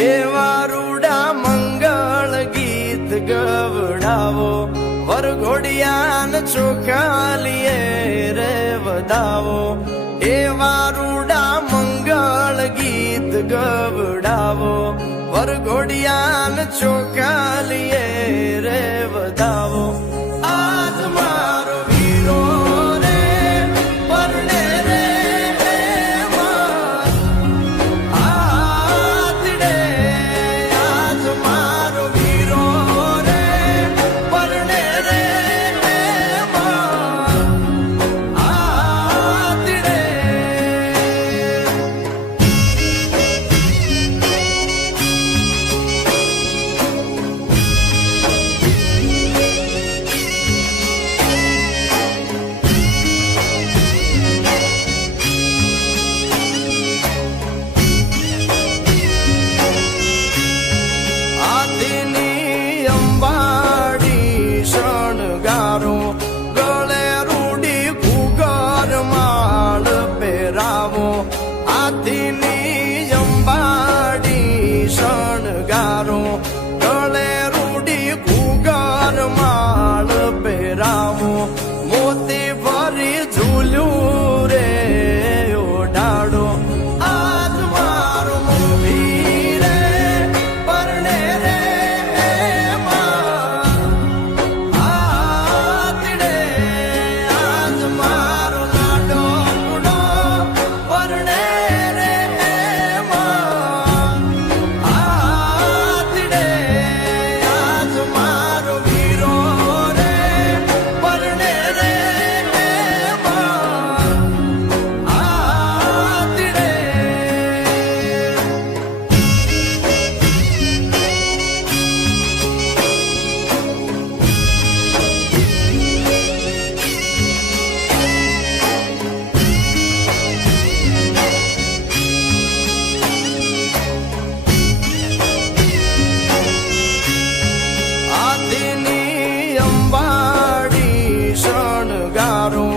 એવા રૂડા મંગળ ગીત ગવડાવો, વરઘોડિયાન ચોખાલીએ રે વધાવો. એવા રૂડા મંગળ ગીત ગવડાવો, વરઘોડિયાન ચોખાલીએ રે વધાવો. આજ મારો વીરો રે પરણે રે આતડે, આજ મારો વીરો રે પરણે રે આતડે. આદિની અંબાડી શણગારો, ગળે રૂડી ઘૂઘર માળ પહેરાવો. આદિની અંબાડી શણગારો, ગળે રૂડી ઘૂઘર માળ પહેરાવો. મોતી ભરી ઝૂલ્યું રે ઓઢાડો, આજ મારો મોવી રે પરણે રે આતડે, આજ મારો લાડો કુડો પરણે રે આતડે, આજ મારો વીરો રે પરણે રે આતડે. આદિની અંબાડી શણગારો,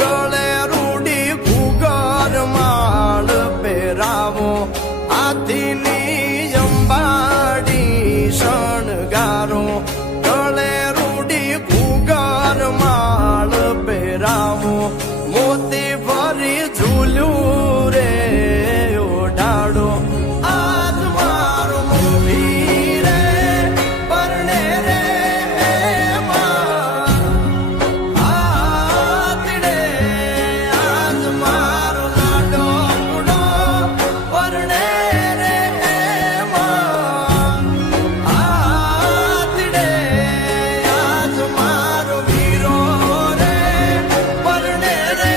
ગળે રૂડી ઘૂઘર માળ પહેરાવો. આદિની અંબાડી શણગારો, ગળે રૂડી ઘૂઘર માળ પહેરાવો. મોતી ભરી ઝૂલ્યું રે ઓઢાડો, આજ મારો મોવી રે પરણે રે આતડે, આજ મારો લાડો કુડો પરણે રે આતડે, આજ મારો વીરો રે પરણે રે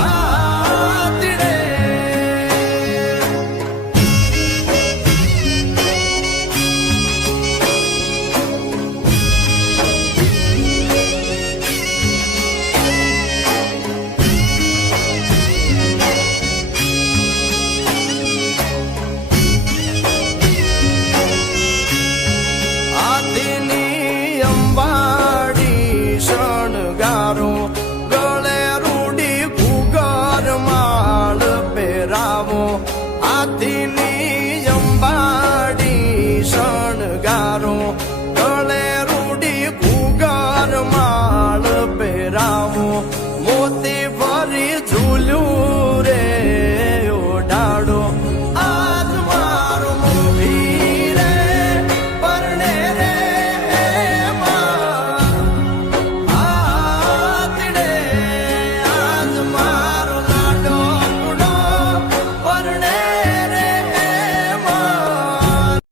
આતડે. આદિની અંબાડી શણગારો, ગળે રૂડી ઘૂઘર માળ પહેરાવો. આદિની